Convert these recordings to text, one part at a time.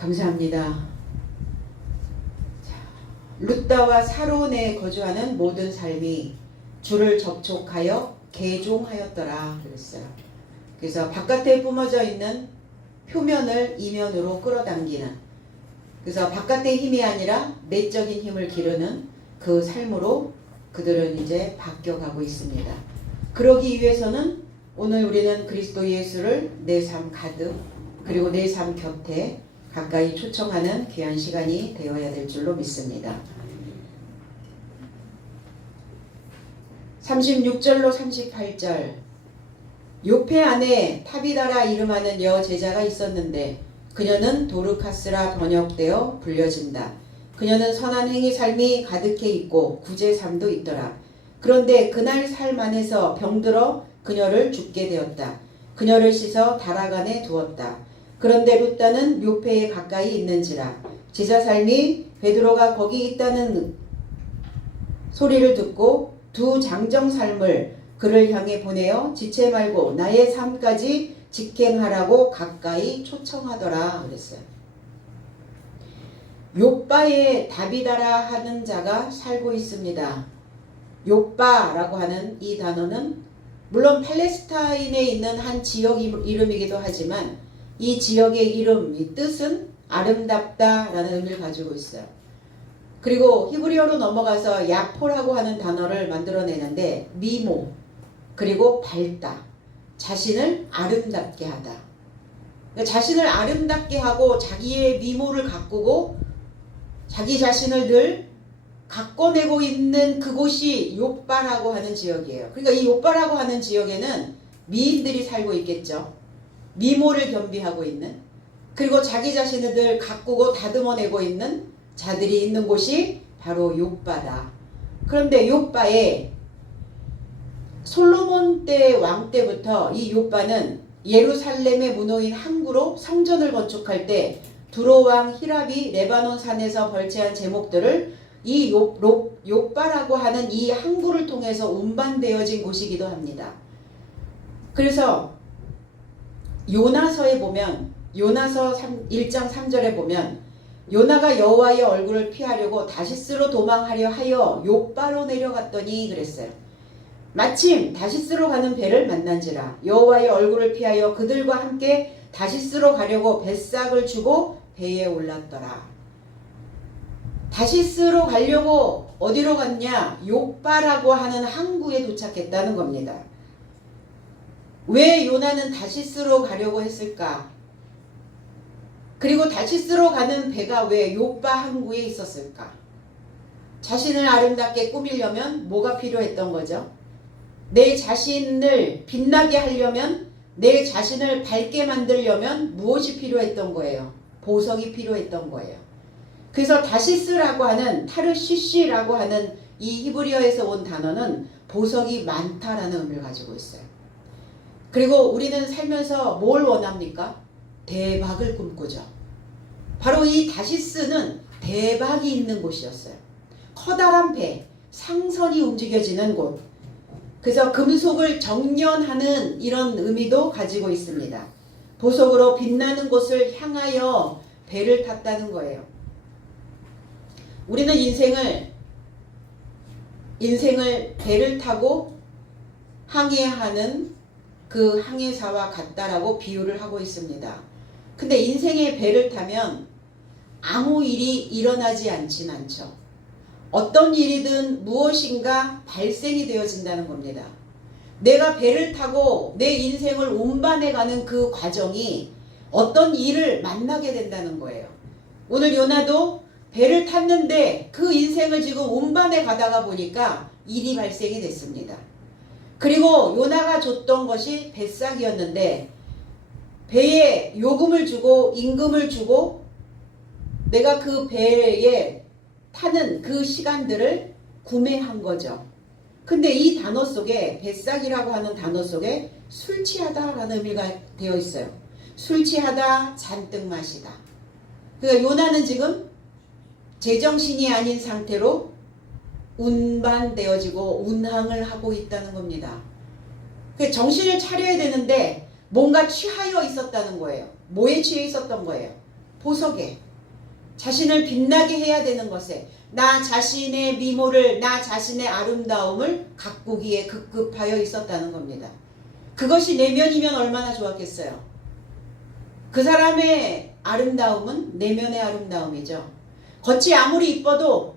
감사합니다. 룻다와 사론에 거주하는 모든 삶이 주를 접촉하여 개종하였더라 그랬어요. 그래서 바깥에 뿜어져 있는 표면을 이면으로 끌어당기는, 그래서 바깥의 힘이 아니라 내적인 힘을 기르는 그 삶으로 그들은 이제 바뀌어가고 있습니다. 그러기 위해서는 오늘 우리는 그리스도 예수를 내 삶 가득, 그리고 내 삶 곁에 가까이 초청하는 귀한 시간이 되어야 될 줄로 믿습니다. 36절로 38절, 요페 안에 타비다라 이름하는 여제자가 있었는데 그녀는 도르카스라 번역되어 불려진다. 그녀는 선한 행위 삶이 가득해 있고 구제 삶도 있더라. 그런데 그날 삶 안에서 병들어 그녀를 죽게 되었다. 그녀를 씻어 다락안에 두었다. 그런데 룻다는 요페에 가까이 있는지라 제자 삶이 베드로가 거기 있다는 소리를 듣고 두 장정 삶을 그를 향해 보내어 지체 말고 나의 삶까지 직행하라고 가까이 초청하더라 그랬어요. 욥바에 다비다라 하는 자가 살고 있습니다. 욥바라고 하는 이 단어는 물론 팔레스타인에 있는 한 지역 이름이기도 하지만 이 지역의 이름, 이 뜻은 아름답다라는 의미를 가지고 있어요. 그리고 히브리어로 넘어가서 야포라고 하는 단어를 만들어내는데 미모, 그리고 밝다, 자신을 아름답게 하다. 그러니까 자신을 아름답게 하고 자기의 미모를 가꾸고 자기 자신을 늘 가꿔내고 있는 그곳이 욥바라고 하는 지역이에요. 그러니까 이 욥바라고 하는 지역에는 미인들이 살고 있겠죠. 미모를 겸비하고 있는, 그리고 자기 자신을 늘 가꾸고 다듬어내고 있는 자들이 있는 곳이 바로 욥바다. 그런데 욥바에 솔로몬 때 왕 때부터 이 욥바는 예루살렘의 문호인 항구로 성전을 건축할 때 두로 왕 히랍이 레바논 산에서 벌채한 제목들을 이 욥바라고 하는 이 항구를 통해서 운반되어진 곳이기도 합니다. 그래서 요나서에 보면, 요나서 1장 3절에 보면 요나가 여호와의 얼굴을 피하려고 다시스로 도망하려 하여 욥바로 내려갔더니 그랬어요. 마침 다시스로 가는 배를 만난지라 여호와의 얼굴을 피하여 그들과 함께 다시스로 가려고 뱃삭을 주고 배에 올랐더라. 다시스로 가려고 어디로 갔냐? 욥바라고 하는 항구에 도착했다는 겁니다. 왜 요나는 다시스로 가려고 했을까? 그리고 다시스로 가는 배가 왜 욥바 항구에 있었을까? 자신을 아름답게 꾸미려면 뭐가 필요했던 거죠? 내 자신을 빛나게 하려면, 내 자신을 밝게 만들려면 무엇이 필요했던 거예요? 보석이 필요했던 거예요. 그래서 다시스라고 하는, 타르시시라고 하는 이 히브리어에서 온 단어는 보석이 많다라는 의미를 가지고 있어요. 그리고 우리는 살면서 뭘 원합니까? 대박을 꿈꾸죠. 바로 이 다시스는 대박이 있는 곳이었어요. 커다란 배, 상선이 움직여지는 곳. 그래서 금속을 정련하는 이런 의미도 가지고 있습니다. 보석으로 빛나는 곳을 향하여 배를 탔다는 거예요. 우리는 인생을 배를 타고 항해하는 그 항해사와 같다라고 비유를 하고 있습니다. 근데 인생의 배를 타면 아무 일이 일어나지 않진 않죠. 어떤 일이든 무엇인가 발생이 되어진다는 겁니다. 내가 배를 타고 내 인생을 운반해가는 그 과정이 어떤 일을 만나게 된다는 거예요. 오늘 요나도 배를 탔는데 그 인생을 지금 운반해 가다가 보니까 일이 발생이 됐습니다. 그리고 요나가 줬던 것이 뱃삭이었는데 배에 요금을 주고 임금을 주고 내가 그 배에 타는 그 시간들을 구매한 거죠. 근데 이 단어 속에, 뱃삭이라고 하는 단어 속에 술 취하다라는 의미가 되어 있어요. 술 취하다, 잔뜩 마시다. 그러니까 요나는 지금 제정신이 아닌 상태로 운반되어지고 운항을 하고 있다는 겁니다. 정신을 차려야 되는데 뭔가 취하여 있었다는 거예요. 뭐에 취해 있었던 거예요? 보석에, 자신을 빛나게 해야 되는 것에, 나 자신의 미모를, 나 자신의 아름다움을 가꾸기에 급급하여 있었다는 겁니다. 그것이 내면이면 얼마나 좋았겠어요. 그 사람의 아름다움은 내면의 아름다움이죠. 겉이 아무리 이뻐도,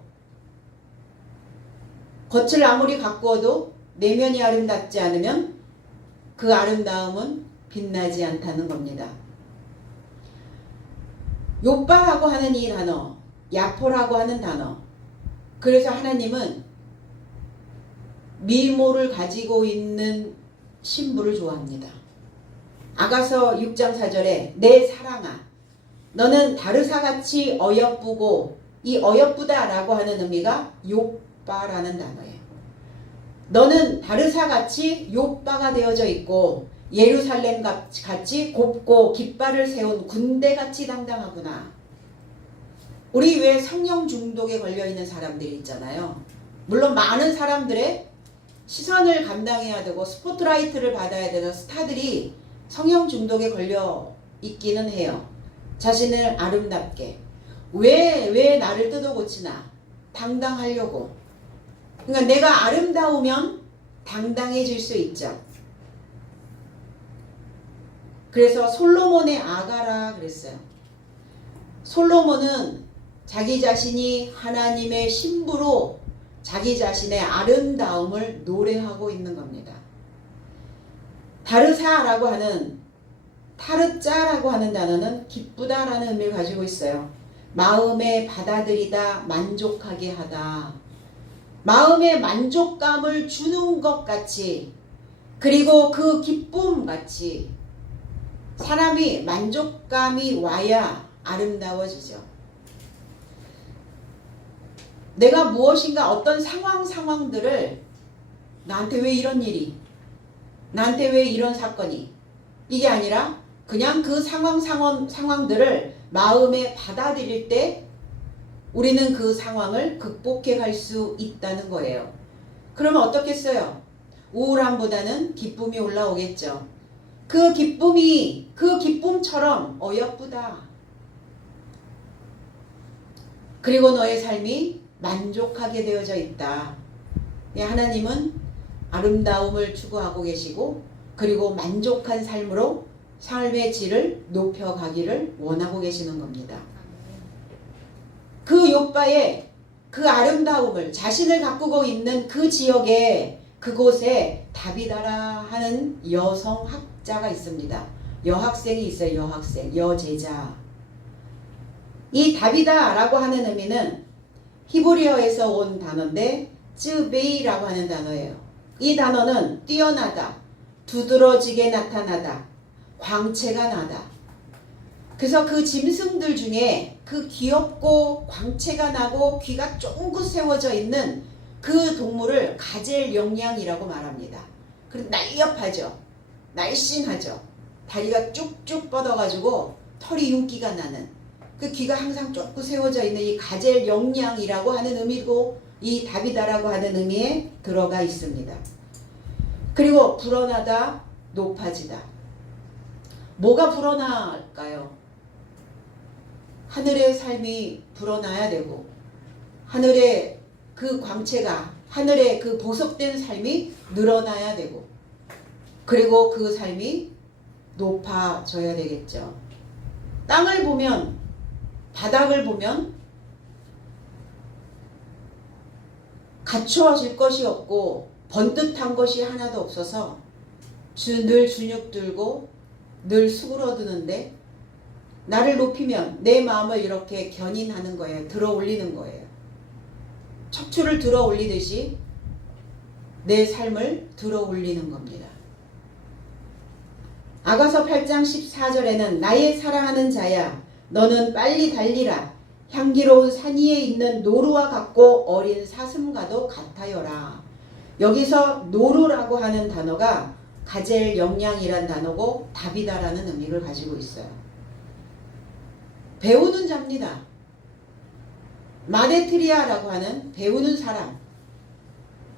겉을 아무리 가꾸어도 내면이 아름답지 않으면 그 아름다움은 빛나지 않다는 겁니다. 욥바라고 하는 이 단어, 야포라고 하는 단어, 그래서 하나님은 미모를 가지고 있는 신부를 좋아합니다. 아가서 6장 4절에 내 사랑아 너는 다르사같이 어여쁘고, 이 어여쁘다 라고 하는 의미가 욥바라는 단어예요. 너는 다르사같이 욥바가 되어져 있고 예루살렘 같이 곱고 깃발을 세운 군대같이 당당하구나. 우리 왜 성령 중독에 걸려있는 사람들이 있잖아요. 물론 많은 사람들의 시선을 감당해야 되고 스포트라이트를 받아야 되는 스타들이 성령 중독에 걸려 있기는 해요. 자신을 아름답게. 왜 나를 뜯어고치나? 당당하려고. 그러니까 내가 아름다우면 당당해질 수 있죠. 그래서 솔로몬의 아가라 그랬어요. 솔로몬은 자기 자신이 하나님의 신부로 자기 자신의 아름다움을 노래하고 있는 겁니다. 다르사라고 하는, 타르짜라고 하는 단어는 기쁘다라는 의미를 가지고 있어요. 마음에 받아들이다, 만족하게 하다. 마음의 만족감을 주는 것 같이, 그리고 그 기쁨 같이 사람이 만족감이 와야 아름다워지죠. 내가 무엇인가 어떤 상황들을, 나한테 왜 이런 일이, 나한테 왜 이런 사건이, 이게 아니라 그냥 그 상황들을 마음에 받아들일 때 우리는 그 상황을 극복해 갈 수 있다는 거예요. 그러면 어떻겠어요? 우울함보다는 기쁨이 올라오겠죠. 그 기쁨처럼 어여쁘다. 그리고 너의 삶이 만족하게 되어져 있다. 하나님은 아름다움을 추구하고 계시고, 그리고 만족한 삶으로 삶의 질을 높여가기를 원하고 계시는 겁니다. 그 욥바의 그 아름다움을, 자신을 가꾸고 있는 그 지역에, 그곳에 다비다라 하는 여성 학자가 있습니다. 여학생이 있어요. 여학생, 여제자. 이 다비다라고 하는 의미는 히브리어에서 온 단어인데 쯔베이라고 하는 단어예요. 이 단어는 뛰어나다, 두드러지게 나타나다, 광채가 나다. 그래서 그 짐승들 중에 그 귀엽고 광채가 나고 귀가 쫑긋 세워져 있는 그 동물을 가젤영양이라고 말합니다. 그리고 날렵하죠. 날씬하죠. 다리가 쭉쭉 뻗어가지고 털이 윤기가 나는, 그 귀가 항상 쫑긋 세워져 있는 이 가젤영양이라고 하는 의미고, 이 다비다라고 하는 의미에 들어가 있습니다. 그리고 불어나다, 높아지다. 뭐가 불어날까요? 하늘의 삶이 불어나야 되고, 하늘의 그 광채가, 하늘의 그 보석된 삶이 늘어나야 되고, 그리고 그 삶이 높아져야 되겠죠. 땅을 보면, 바닥을 보면 갖추어질 것이 없고 번듯한 것이 하나도 없어서 늘 주눅 들고 늘 수그러드는데, 나를 높이면 내 마음을 이렇게 견인하는 거예요. 들어 올리는 거예요. 척추를 들어 올리듯이 내 삶을 들어 올리는 겁니다. 아가서 8장 14절에는 나의 사랑하는 자야 너는 빨리 달리라. 향기로운 산 위에 있는 노루와 같고 어린 사슴과도 같아요라. 여기서 노루라고 하는 단어가 가젤영양이란 단어고 다비다라는 의미를 가지고 있어요. 배우는 자입니다. 마데트리아라고 하는 배우는 사람.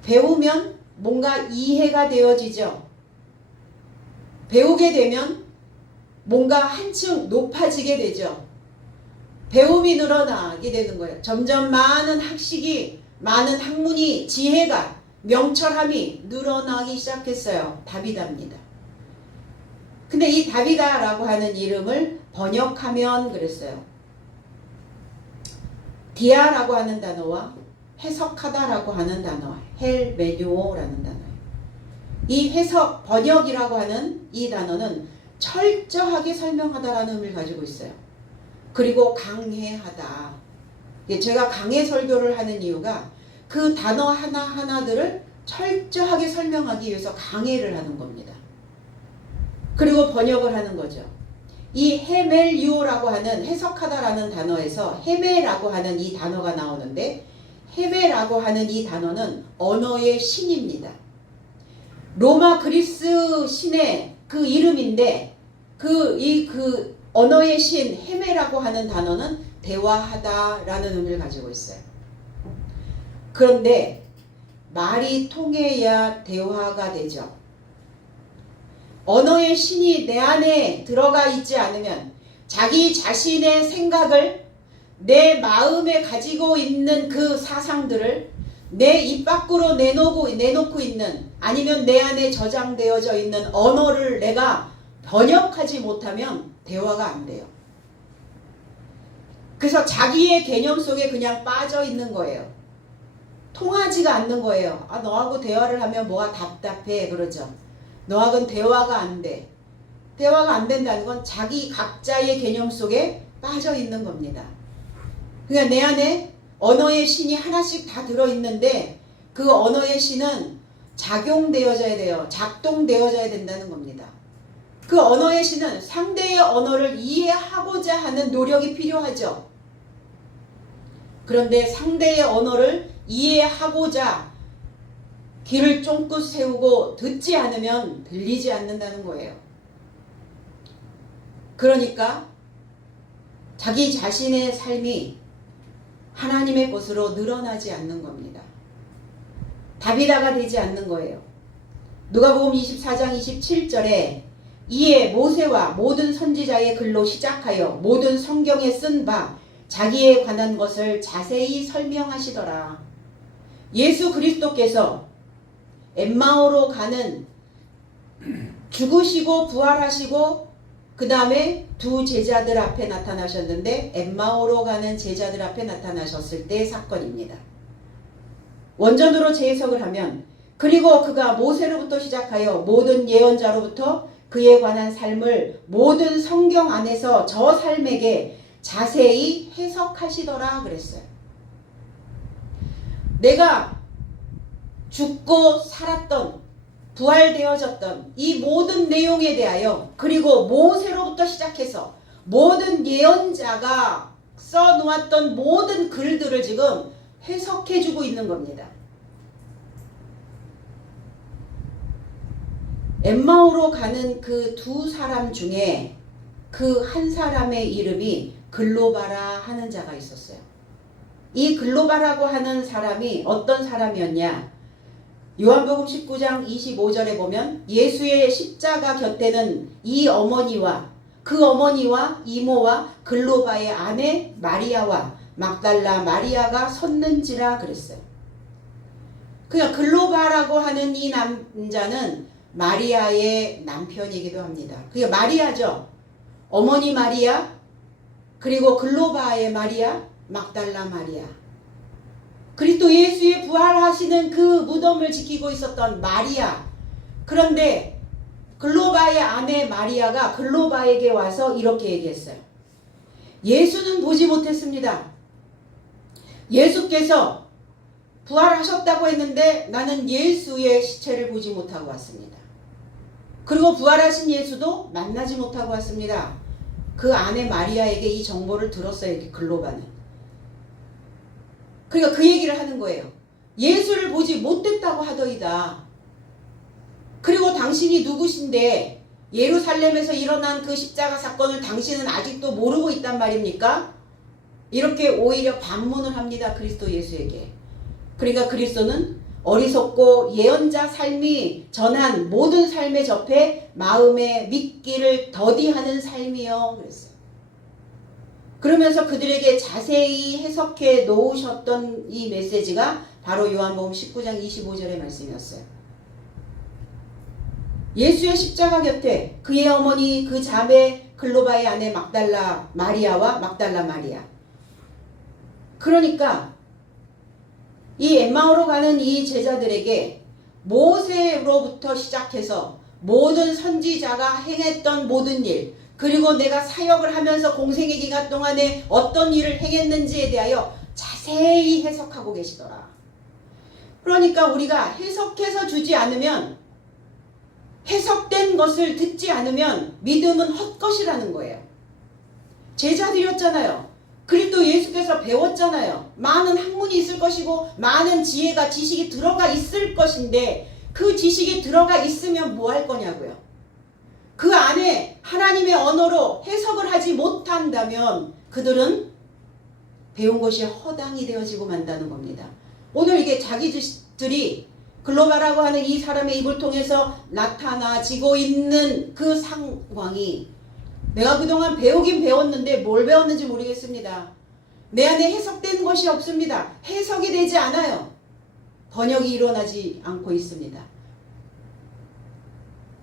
배우면 뭔가 이해가 되어지죠. 배우게 되면 뭔가 한층 높아지게 되죠. 배움이 늘어나게 되는 거예요. 점점 많은 학식이, 많은 학문이, 지혜가, 명철함이 늘어나기 시작했어요. 다비다입니다. 근데 이 다비다라고 하는 이름을 번역하면 그랬어요. 디아라고 하는 단어와 해석하다라고 하는 단어, 헬메뉴오라는 단어예요. 이 해석, 번역이라고 하는 이 단어는 철저하게 설명하다라는 의미를 가지고 있어요. 그리고 강해하다. 제가 강해 설교를 하는 이유가 그 단어 하나하나들을 철저하게 설명하기 위해서 강해를 하는 겁니다. 그리고 번역을 하는 거죠. 이 헤멜유라고 하는 해석하다라는 단어에서 헤메라고 하는 이 단어가 나오는데, 헤메라고 하는 이 단어는 언어의 신입니다. 로마 그리스 신의 그 이름인데 그 언어의 신 헤메라고 하는 단어는 대화하다라는 의미를 가지고 있어요. 그런데 말이 통해야 대화가 되죠. 언어의 신이 내 안에 들어가 있지 않으면 자기 자신의 생각을, 내 마음에 가지고 있는 그 사상들을 내 입 밖으로 내놓고 있는, 아니면 내 안에 저장되어져 있는 언어를 내가 번역하지 못하면 대화가 안 돼요. 그래서 자기의 개념 속에 그냥 빠져 있는 거예요. 통하지가 않는 거예요. 아, 너하고 대화를 하면 뭐가 답답해 그러죠. 너하고는 대화가 안 돼. 대화가 안 된다는 건 자기 각자의 개념 속에 빠져 있는 겁니다. 그러니까 내 안에 언어의 신이 하나씩 다 들어있는데 그 언어의 신은 작용되어져야 돼요. 작동되어져야 된다는 겁니다. 그 언어의 신은 상대의 언어를 이해하고자 하는 노력이 필요하죠. 그런데 상대의 언어를 이해하고자 귀를 쫑긋 세우고 듣지 않으면 들리지 않는다는 거예요. 그러니까 자기 자신의 삶이 하나님의 것으로 늘어나지 않는 겁니다. 다비다가 되지 않는 거예요. 누가복음 24장 27절에 이에 모세와 모든 선지자의 글로 시작하여 모든 성경에 쓴 바 자기에 관한 것을 자세히 설명하시더라. 예수 그리스도께서 엠마오로 가는, 죽으시고 부활하시고 그 다음에 두 제자들 앞에 나타나셨는데 엠마오로 가는 제자들 앞에 나타나셨을 때의 사건입니다. 원전으로 재해석을 하면, 그리고 그가 모세로부터 시작하여 모든 예언자로부터 그에 관한 삶을 모든 성경 안에서 저 삶에게 자세히 해석하시더라 그랬어요. 내가 죽고 살았던, 부활되어졌던 이 모든 내용에 대하여, 그리고 모세로부터 시작해서 모든 예언자가 써놓았던 모든 글들을 지금 해석해주고 있는 겁니다. 엠마오로 가는 그 두 사람 중에 그 한 사람의 이름이 글로바라 하는 자가 있었어요. 이 글로바라고 하는 사람이 어떤 사람이었냐? 요한복음 19장 25절에 보면 예수의 십자가 곁에는 이 어머니와 그 어머니와 이모와 글로바의 아내 마리아와 막달라 마리아가 섰는지라 그랬어요. 그냥 글로바라고 하는 이 남자는 마리아의 남편이기도 합니다. 그게 마리아죠. 어머니 마리아, 그리고 글로바의 마리아, 막달라 마리아. 그리스도 예수의 부활하시는 그 무덤을 지키고 있었던 마리아. 그런데 글로바의 아내 마리아가 글로바에게 와서 이렇게 얘기했어요. 예수는 보지 못했습니다. 예수께서 부활하셨다고 했는데 나는 예수의 시체를 보지 못하고 왔습니다. 그리고 부활하신 예수도 만나지 못하고 왔습니다. 그 아내 마리아에게 이 정보를 들었어요. 이렇게 글로바는. 그러니까 그 얘기를 하는 거예요. 예수를 보지 못했다고 하더이다. 그리고 당신이 누구신데 예루살렘에서 일어난 그 십자가 사건을 당신은 아직도 모르고 있단 말입니까? 이렇게 오히려 반문을 합니다. 그리스도 예수에게. 그러니까 그리스도는 어리석고 예언자 삶이 전한 모든 삶에 접해 마음에 믿기를 더디하는 삶이요 그랬어요. 그러면서 그들에게 자세히 해석해 놓으셨던 이 메시지가 바로 요한복음 19장 25절의 말씀이었어요. 예수의 십자가 곁에 그의 어머니 그 자매 글로바의 아내 막달라 마리아와 막달라 마리아. 그러니까 이 엠마오로 가는 이 제자들에게 모세로부터 시작해서 모든 선지자가 행했던 모든 일, 그리고 내가 사역을 하면서 공생의 기간 동안에 어떤 일을 행했는지에 대하여 자세히 해석하고 계시더라. 그러니까 우리가 해석해서 주지 않으면, 해석된 것을 듣지 않으면 믿음은 헛것이라는 거예요. 제자들이었잖아요. 그리스도 예수께서 배웠잖아요. 많은 학문이 있을 것이고 많은 지혜가 지식이 들어가 있을 것인데 그 지식이 들어가 있으면 뭐 할 거냐고요. 그 안에 하나님의 언어로 해석을 하지 못한다면 그들은 배운 것이 허당이 되어지고 만다는 겁니다. 오늘 이게 자기들이 글로바라고 하는 이 사람의 입을 통해서 나타나지고 있는 그 상황이, 내가 그동안 배우긴 배웠는데 뭘 배웠는지 모르겠습니다. 내 안에 해석된 것이 없습니다. 해석이 되지 않아요. 번역이 일어나지 않고 있습니다.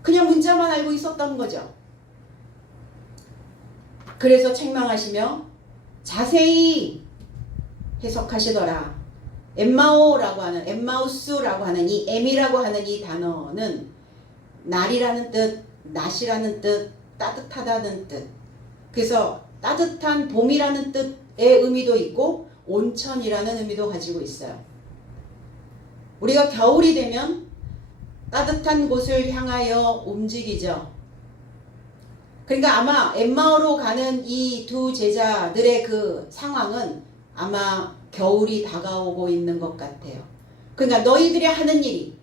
그냥 문자만 알고 있었던 거죠. 그래서 책망하시며 자세히 해석하시더라. 엠마오라고 하는, 엠마우스라고 하는 이 M이라고 하는 이 단어는 날이라는 뜻, 낮이라는 뜻, 따뜻하다는 뜻. 그래서 따뜻한 봄이라는 뜻의 의미도 있고 온천이라는 의미도 가지고 있어요. 우리가 겨울이 되면 따뜻한 곳을 향하여 움직이죠. 그러니까 아마 엠마오로 가는 이 두 제자들의 그 상황은 아마 겨울이 다가오고 있는 것 같아요. 그러니까 너희들이 하는 일이,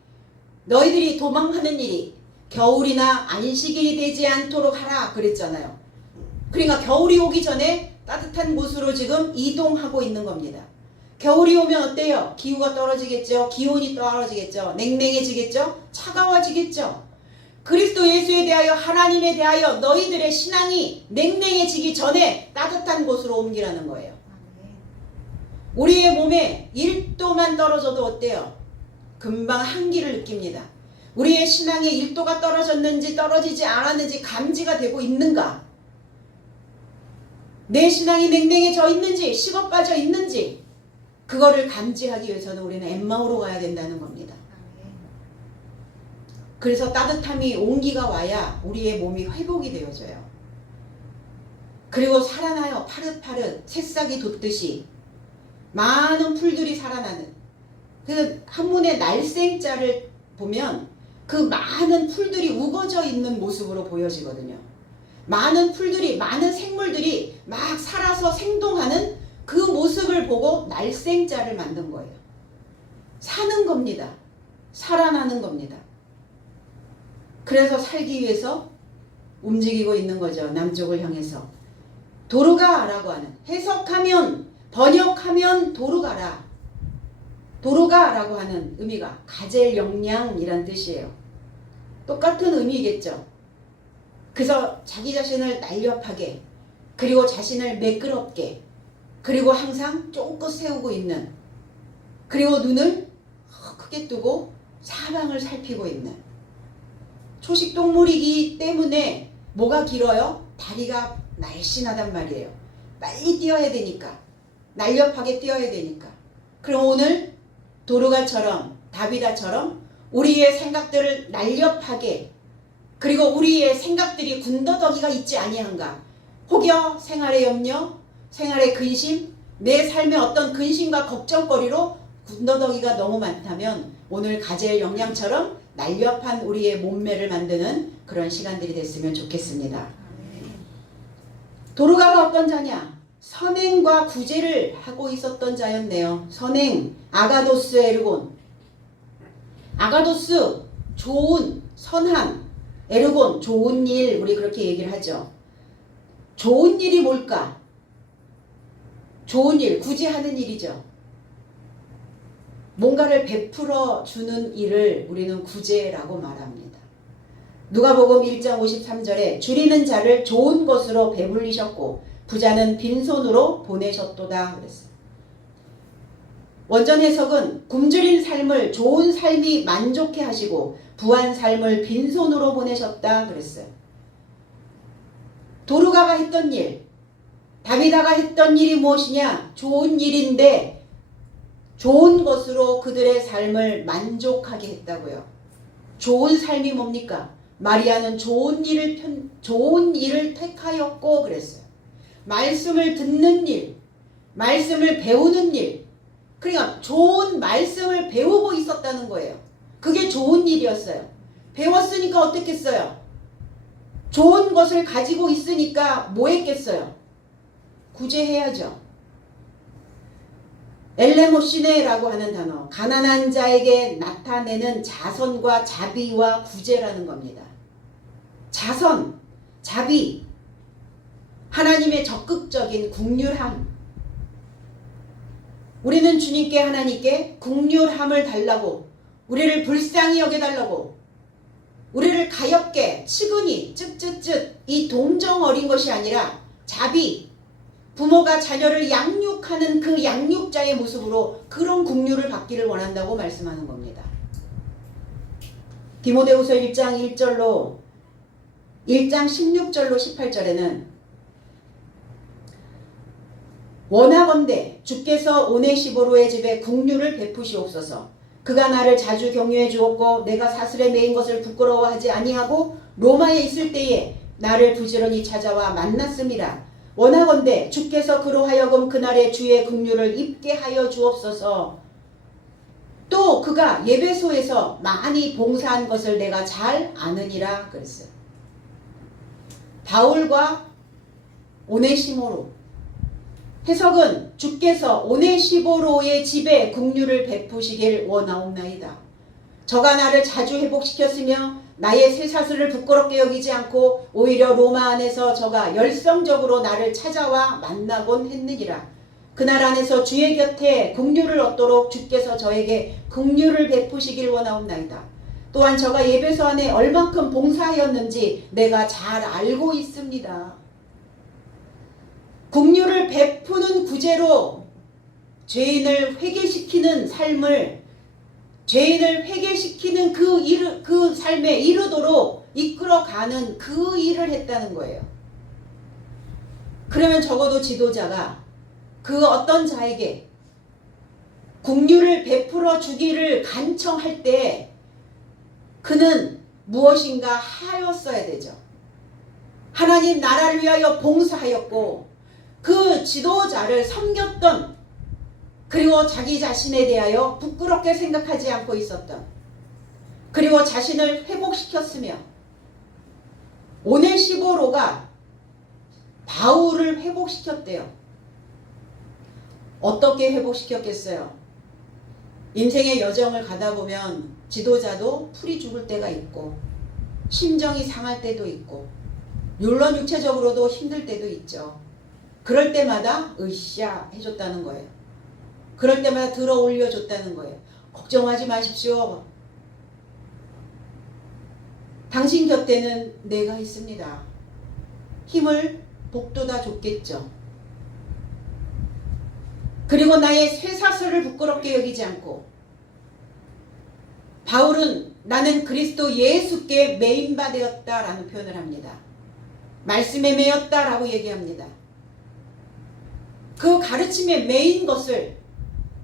너희들이 도망하는 일이 겨울이나 안식일이 되지 않도록 하라 그랬잖아요. 그러니까 겨울이 오기 전에 따뜻한 곳으로 지금 이동하고 있는 겁니다. 겨울이 오면 어때요? 기후가 떨어지겠죠. 기온이 떨어지겠죠. 냉랭해지겠죠. 차가워지겠죠. 그리스도 예수에 대하여, 하나님에 대하여 너희들의 신앙이 냉랭해지기 전에 따뜻한 곳으로 옮기라는 거예요. 우리의 몸에 1도만 떨어져도 어때요? 금방 한기를 느낍니다. 우리의 신앙의 1도가 떨어졌는지 떨어지지 않았는지 감지가 되고 있는가? 내 신앙이 냉랭해져 있는지 식어 빠져 있는지 그거를 감지하기 위해서는 우리는 엠마오로 가야 된다는 겁니다. 그래서 따뜻함이, 온기가 와야 우리의 몸이 회복이 되어져요. 그리고 살아나요. 파릇파릇 새싹이 돋듯이 많은 풀들이 살아나는, 그 한문의 날생자를 보면 그 많은 풀들이 우거져 있는 모습으로 보여지거든요. 많은 풀들이, 많은 생물들이 막 살아서 생동하는 그 모습을 보고 날생자를 만든 거예요. 사는 겁니다. 살아나는 겁니다. 그래서 살기 위해서 움직이고 있는 거죠. 남쪽을 향해서. 도르가라고 하는, 해석하면, 번역하면 도르가라. 도르가라고 하는 의미가 가젤 영양이란 뜻이에요. 똑같은 의미겠죠. 그래서 자기 자신을 날렵하게, 그리고 자신을 매끄럽게, 그리고 항상 쫑긋 세우고 있는, 그리고 눈을 크게 뜨고 사방을 살피고 있는, 초식동물이기 때문에 뭐가 길어요? 다리가 날씬하단 말이에요. 빨리 뛰어야 되니까, 날렵하게 뛰어야 되니까. 그럼 오늘 도르가처럼, 다비다처럼 우리의 생각들을 날렵하게, 그리고 우리의 생각들이 군더더기가 있지 아니한가? 혹여 생활의 염려, 생활의 근심, 내 삶의 어떤 근심과 걱정거리로 군더더기가 너무 많다면 오늘 가젤 영양처럼 날렵한 우리의 몸매를 만드는 그런 시간들이 됐으면 좋겠습니다. 도르가가 어떤 자냐? 선행과 구제를 하고 있었던 자였네요. 선행, 아가도스 에르곤. 아가도스, 좋은, 선한, 에르곤, 좋은 일, 우리 그렇게 얘기를 하죠. 좋은 일이 뭘까? 좋은 일, 굳이 하는 일이죠. 뭔가를 베풀어 주는 일을 우리는 구제라고 말합니다. 누가복음 1장 53절에 줄이는 자를 좋은 것으로 배불리셨고 부자는 빈손으로 보내셨도다 그랬어요. 원전 해석은 굶주린 삶을 좋은 삶이 만족해 하시고 부한 삶을 빈손으로 보내셨다 그랬어요. 도르가가 했던 일, 다비다가 했던 일이 무엇이냐? 좋은 일인데 좋은 것으로 그들의 삶을 만족하게 했다고요. 좋은 삶이 뭡니까? 마리아는 좋은 일을 택하였고 그랬어요. 말씀을 듣는 일, 말씀을 배우는 일, 그러니까 좋은 말씀을 배우고 있었다는 거예요. 그게 좋은 일이었어요. 배웠으니까 어떻게 했어요? 좋은 것을 가지고 있으니까 뭐 했겠어요? 구제해야죠. 엘레모시네라고 하는 단어, 가난한 자에게 나타내는 자선과 자비와 구제라는 겁니다. 자선, 자비, 하나님의 적극적인 긍휼함. 우리는 주님께 하나님께 긍휼함을 달라고, 우리를 불쌍히 여겨달라고, 우리를 가엾게 측은히 쯧쯧쯧 이 동정 어린 것이 아니라 자비, 부모가 자녀를 양육하는 그 양육자의 모습으로 그런 긍휼을 받기를 원한다고 말씀하는 겁니다. 디모데후서 1장 1절로 1장 16절로 18절에는 원하건대 주께서 오네시보로의 집에 긍휼을 베푸시옵소서. 그가 나를 자주 격려해 주었고 내가 사슬에 매인 것을 부끄러워하지 아니하고 로마에 있을 때에 나를 부지런히 찾아와 만났음이라. 원하건대 주께서 그로 하여금 그날의 주의 긍휼을 입게 하여 주옵소서. 또 그가 예배소에서 많이 봉사한 것을 내가 잘 아느니라 그랬어요. 바울과 오네시모로, 해석은 주께서 오네시보로의 집에 긍휼을 베푸시길 원하옵나이다. 저가 나를 자주 회복시켰으며 나의 쇠사슬을 부끄럽게 여기지 않고 오히려 로마 안에서 저가 열성적으로 나를 찾아와 만나곤 했느니라. 그날 안에서 주의 곁에 긍휼을 얻도록 주께서 저에게 긍휼을 베푸시길 원하옵나이다. 또한 저가 예배소 안에 얼만큼 봉사하였는지 내가 잘 알고 있습니다. 긍휼을 베푸는 구제로 죄인을 회개시키는 삶을, 죄인을 회개시키는 그 삶에 이르도록 이끌어가는 그 일을 했다는 거예요. 그러면 적어도 지도자가 그 어떤 자에게 긍휼을 베풀어 주기를 간청할 때 그는 무엇인가 하였어야 되죠. 하나님 나라를 위하여 봉사하였고 그 지도자를 섬겼던, 그리고 자기 자신에 대하여 부끄럽게 생각하지 않고 있었던, 그리고 자신을 회복시켰으며 오네시보로가 바울을 회복시켰대요. 어떻게 회복시켰겠어요? 인생의 여정을 가다 보면 지도자도 풀이 죽을 때가 있고 심정이 상할 때도 있고 물론 육체적으로도 힘들 때도 있죠. 그럴 때마다 으쌰 해줬다는 거예요. 그럴 때마다 들어 올려줬다는 거예요. 걱정하지 마십시오. 당신 곁에는 내가 있습니다. 힘을 복돋아 줬겠죠. 그리고 나의 쇠사슬을 부끄럽게 여기지 않고, 바울은 나는 그리스도 예수께 매인바 되었다라는 표현을 합니다. 말씀에 매였다라고 얘기합니다. 그 가르침에 매인 것을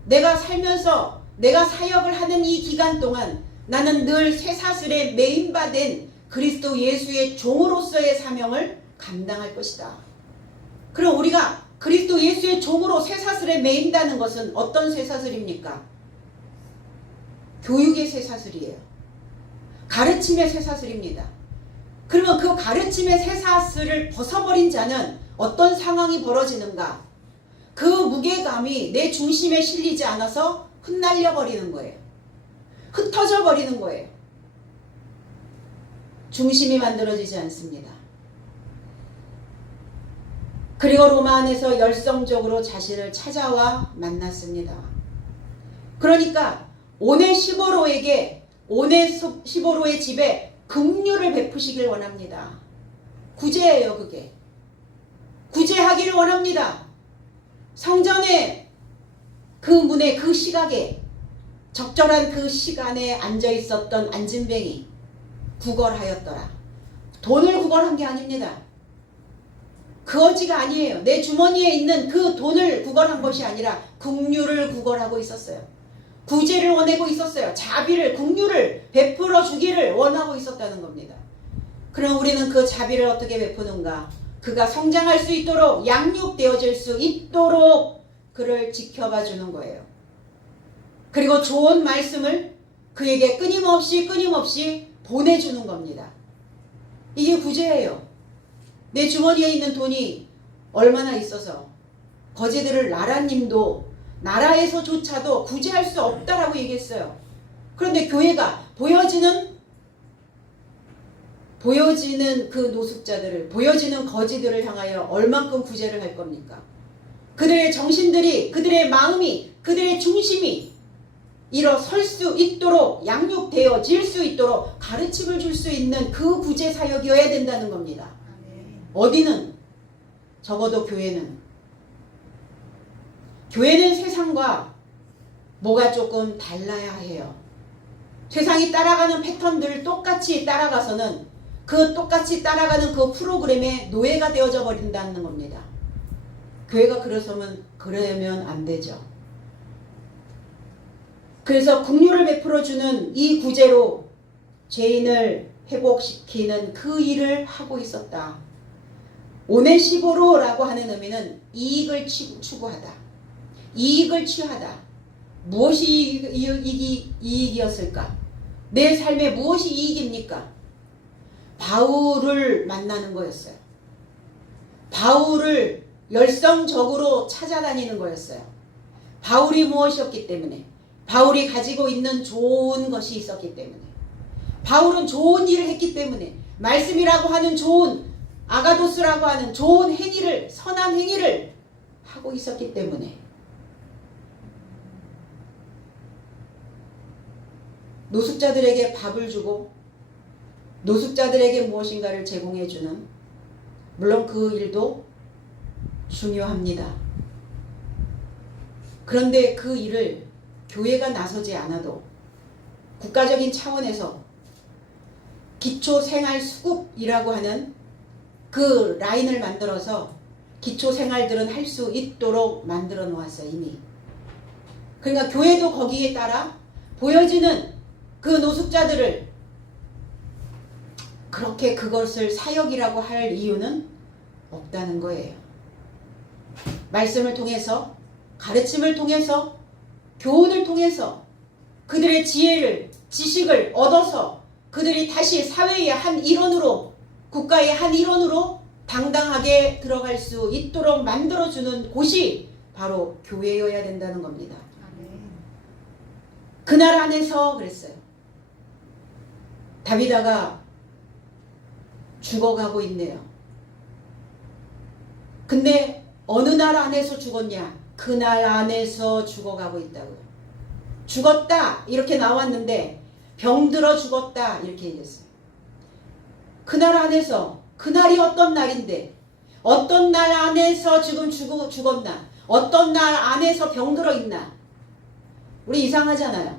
내가 살면서 내가 사역을 하는 이 기간 동안 나는 늘 쇠사슬에 매인바 된 그리스도 예수의 종으로서의 사명을 감당할 것이다. 그럼 우리가 그리스도 예수의 종으로 쇠사슬에 매인다는 것은 어떤 쇠사슬입니까? 교육의 쇠사슬이에요. 가르침의 쇠사슬입니다. 그러면 그 가르침의 쇠사슬을 벗어버린 자는 어떤 상황이 벌어지는가? 그 무게감이 내 중심에 실리지 않아서 흩날려 버리는 거예요. 흩어져 버리는 거예요. 중심이 만들어지지 않습니다. 그리고 로마 안에서 열성적으로 자신을 찾아와 만났습니다. 그러니까 오네시보로의 집에 긍휼을 베푸시길 원합니다. 구제예요, 그게. 구제하기를 원합니다. 성전의 그 문에 그 시각에 적절한 그 시간에 앉아 있었던 안진뱅이 구걸하였더라. 돈을 구걸한 게 아닙니다. 그어지가 아니에요. 내 주머니에 있는 그 돈을 구걸한 것이 아니라 긍휼을 구걸하고 있었어요. 구제를 원하고 있었어요. 자비를, 긍휼을 베풀어 주기를 원하고 있었다는 겁니다. 그럼 우리는 그 자비를 어떻게 베푸는가? 그가 성장할 수 있도록, 양육되어질 수 있도록 그를 지켜봐 주는 거예요. 그리고 좋은 말씀을 그에게 끊임없이 보내주는 겁니다. 이게 구제예요. 내 주머니에 있는 돈이 얼마나 있어서 거지들을 나라님도 나라에서조차도 구제할 수 없다라고 얘기했어요. 그런데 교회가 보여지는 그 노숙자들을, 보여지는 거지들을 향하여 얼만큼 구제를 할 겁니까? 그들의 정신들이, 그들의 마음이, 그들의 중심이 일어설 수 있도록, 양육되어질 수 있도록 가르침을 줄 수 있는 그 구제 사역이어야 된다는 겁니다. 어디는, 적어도 교회는 세상과 뭐가 조금 달라야 해요. 세상이 따라가는 패턴들을 똑같이 따라가서는 그 똑같이 따라가는 그 프로그램에 노예가 되어져 버린다는 겁니다. 교회가 그러면 안 되죠. 그래서 긍휼을 베풀어주는 이 구제로 죄인을 회복시키는 그 일을 하고 있었다. 오네시보로라고 하는 의미는 이익을 추구하다. 이익을 취하다. 무엇이 이익이었을까? 내 삶에 무엇이 이익입니까? 바울을 만나는 거였어요. 바울을 열성적으로 찾아다니는 거였어요. 바울이 무엇이었기 때문에? 바울이 가지고 있는 좋은 것이 있었기 때문에. 바울은 좋은 일을 했기 때문에. 말씀이라고 하는 좋은, 아가도스라고 하는 좋은 행위를, 선한 행위를 하고 있었기 때문에. 노숙자들에게 밥을 주고 노숙자들에게 무엇인가를 제공해주는, 물론 그 일도 중요합니다. 그런데 그 일을 교회가 나서지 않아도 국가적인 차원에서 기초생활수급이라고 하는 그 라인을 만들어서 기초생활들은 할 수 있도록 만들어 놓았어요, 이미. 그러니까 교회도 거기에 따라 보여지는 그 노숙자들을 그렇게 그것을 사역이라고 할 이유는 없다는 거예요. 말씀을 통해서, 가르침을 통해서, 교훈을 통해서 그들의 지혜를, 지식을 얻어서 그들이 다시 사회의 한 일원으로, 국가의 한 일원으로 당당하게 들어갈 수 있도록 만들어주는 곳이 바로 교회여야 된다는 겁니다. 그날 안에서 그랬어요. 다비다가 죽어가고 있네요. 근데 어느 날 안에서 죽었냐? 그날 안에서 죽어가고 있다고요. 죽었다 이렇게 나왔는데 병들어 죽었다 이렇게 얘기했어요. 그날 안에서, 그날이 어떤 날인데, 어떤 날 안에서 지금 죽었나? 어떤 날 안에서 병들어 있나? 우리 이상하잖아요.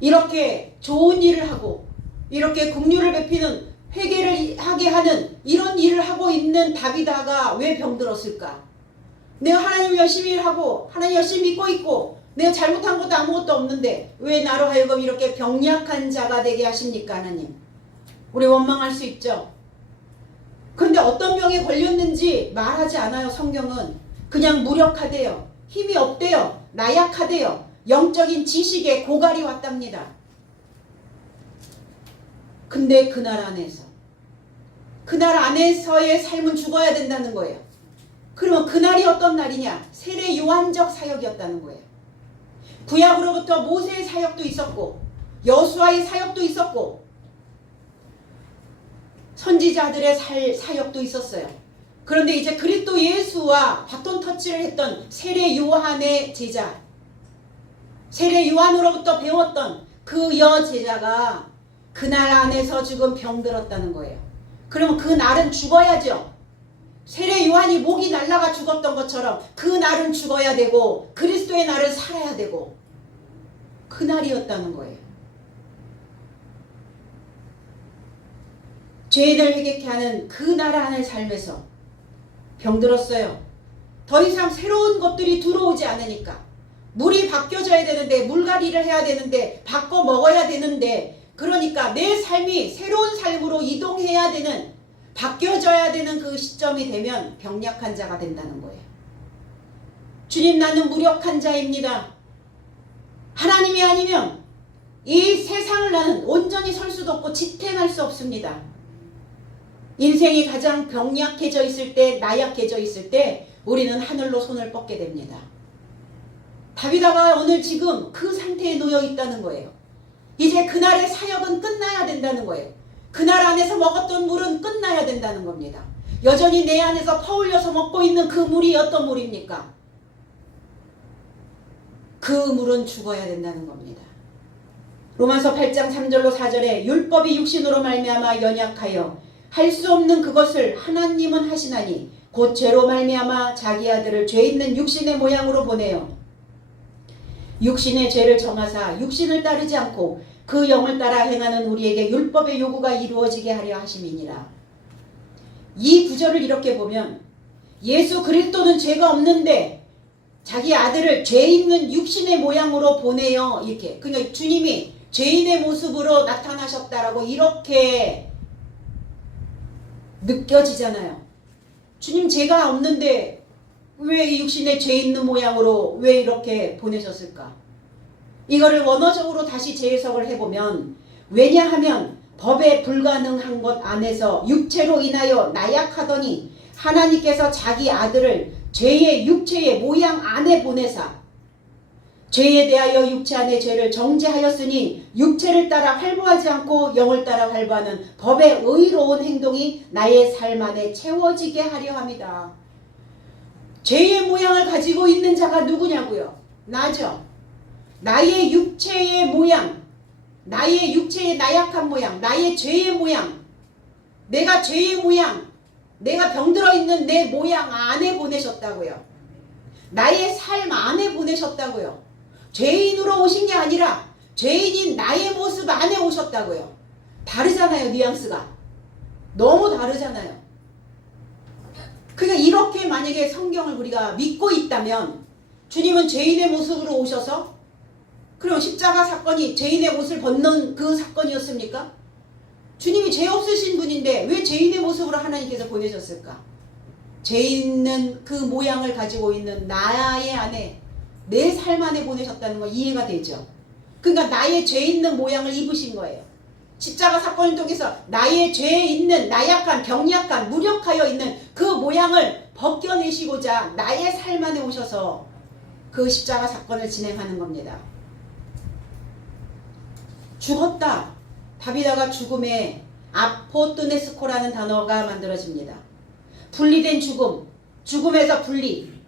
이렇게 좋은 일을 하고 이렇게 긍휼을 베푸는, 회개를 하게 하는 이런 일을 하고 있는 다비다가 왜 병들었을까? 내가 하나님 열심히 일하고 하나님 열심히 믿고 있고 내가 잘못한 것도 아무것도 없는데 왜 나로 하여금 이렇게 병약한 자가 되게 하십니까, 하나님? 우리 원망할 수 있죠. 그런데 어떤 병에 걸렸는지 말하지 않아요. 성경은 그냥 무력하대요. 힘이 없대요. 나약하대요. 영적인 지식에 고갈이 왔답니다. 근데 그날 안에서의 삶은 죽어야 된다는 거예요. 그러면 그날이 어떤 날이냐? 세례 요한적 사역이었다는 거예요. 구약으로부터 모세의 사역도 있었고 여수아의 사역도 있었고 선지자들의 사역도 있었어요. 그런데 이제 그리스도 예수와 바톤 터치를 했던 세례 요한의 제자, 세례 요한으로부터 배웠던 그 여제자가 그날 안에서 지금 병들었다는 거예요. 그러면 그 날은 죽어야죠. 세례 요한이 목이 날라가 죽었던 것처럼 그 날은 죽어야 되고 그리스도의 날은 살아야 되고 그 날이었다는 거예요. 죄인을 회개케 하는 그 나라 안의 삶에서 병들었어요. 더 이상 새로운 것들이 들어오지 않으니까 물이 바뀌어져야 되는데 물갈이를 해야 되는데 바꿔 먹어야 되는데 그러니까 내 삶이 새로운 삶으로 이동해야 되는 바뀌어져야 되는 그 시점이 되면 병약한 자가 된다는 거예요. 주님 나는 무력한 자입니다. 하나님이 아니면 이 세상을 나는 온전히 설 수도 없고 지탱할 수 없습니다. 인생이 가장 병약해져 있을 때 나약해져 있을 때 우리는 하늘로 손을 뻗게 됩니다. 다윗아가 오늘 지금 그 상태에 놓여 있다는 거예요. 이제 그날의 사역은 끝나야 된다는 거예요. 그날 안에서 먹었던 물은 끝나야 된다는 겁니다. 여전히 내 안에서 퍼올려서 먹고 있는 그 물이 어떤 물입니까? 그 물은 죽어야 된다는 겁니다. 로마서 8장 3절로 4절에 율법이 육신으로 말미암아 연약하여 할 수 없는 그것을 하나님은 하시나니 곧 죄로 말미암아 자기 아들을 죄 있는 육신의 모양으로 보내요. 육신의 죄를 정하사 육신을 따르지 않고 그 영을 따라 행하는 우리에게 율법의 요구가 이루어지게 하려 하심이니라. 이 구절을 이렇게 보면 예수 그리스도는 죄가 없는데 자기 아들을 죄 있는 육신의 모양으로 보내요. 이렇게. 그러니까 주님이 죄인의 모습으로 나타나셨다라고 이렇게 느껴지잖아요. 주님 죄가 없는데 왜 육신의 죄 있는 모양으로 왜 이렇게 보내셨을까? 이거를 원어적으로 다시 재해석을 해보면 왜냐하면 법에 불가능한 것 안에서 육체로 인하여 나약하더니 하나님께서 자기 아들을 죄의 육체의 모양 안에 보내사 죄에 대하여 육체 안의 죄를 정죄하였으니 육체를 따라 활보하지 않고 영을 따라 활보하는 법의 의로운 행동이 나의 삶 안에 채워지게 하려 합니다. 죄의 모양을 가지고 있는 자가 누구냐고요? 나죠. 나의 육체의 모양, 나의 육체의 나약한 모양, 나의 죄의 모양, 내가 죄의 모양, 내가 병들어 있는 내 모양 안에 보내셨다고요. 나의 삶 안에 보내셨다고요. 죄인으로 오신 게 아니라 죄인인 나의 모습 안에 오셨다고요. 다르잖아요. 뉘앙스가. 너무 다르잖아요. 그러니까 이렇게 만약에 성경을 우리가 믿고 있다면 주님은 죄인의 모습으로 오셔서 그럼 십자가 사건이 죄인의 옷을 벗는 그 사건이었습니까? 주님이 죄 없으신 분인데 왜 죄인의 모습으로 하나님께서 보내셨을까? 죄 있는 그 모양을 가지고 있는 나의 안에 내 삶 안에 보내셨다는 거 이해가 되죠. 그러니까 나의 죄 있는 모양을 입으신 거예요. 십자가 사건을 통해서 나의 죄 있는 나약한 병약한 무력하여 있는 그 모양을 벗겨내시고자 나의 삶 안에 오셔서 그 십자가 사건을 진행하는 겁니다. 죽었다. 다비다가 죽음에 아포뜨네스코라는 단어가 만들어집니다. 분리된 죽음, 죽음에서 분리,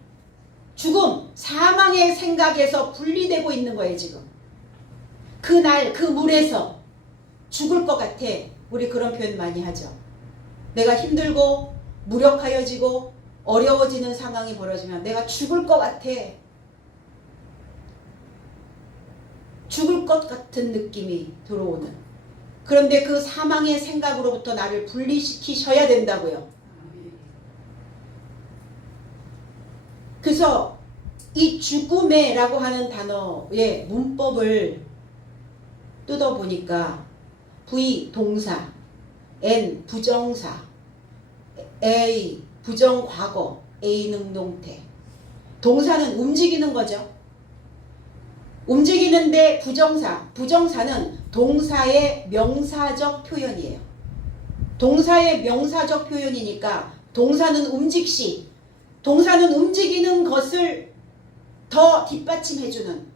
죽음, 사망의 생각에서 분리되고 있는 거예요. 지금 그날 그 물에서 죽을 것 같아. 우리 그런 표현 많이 하죠. 내가 힘들고 무력하여지고 어려워지는 상황이 벌어지면 내가 죽을 것 같아. 죽을 것 같은 느낌이 들어오는. 그런데 그 사망의 생각으로부터 나를 분리시키셔야 된다고요. 그래서 이 죽음에 라고 하는 단어의 문법을 뜯어보니까 V 동사, N 부정사, A 부정과거, A 능동태. 동사는 움직이는 거죠. 움직이는데 부정사, 부정사는 동사의 명사적 표현이에요. 동사의 명사적 표현이니까 동사는 움직시, 동사는 움직이는 것을 더 뒷받침해주는,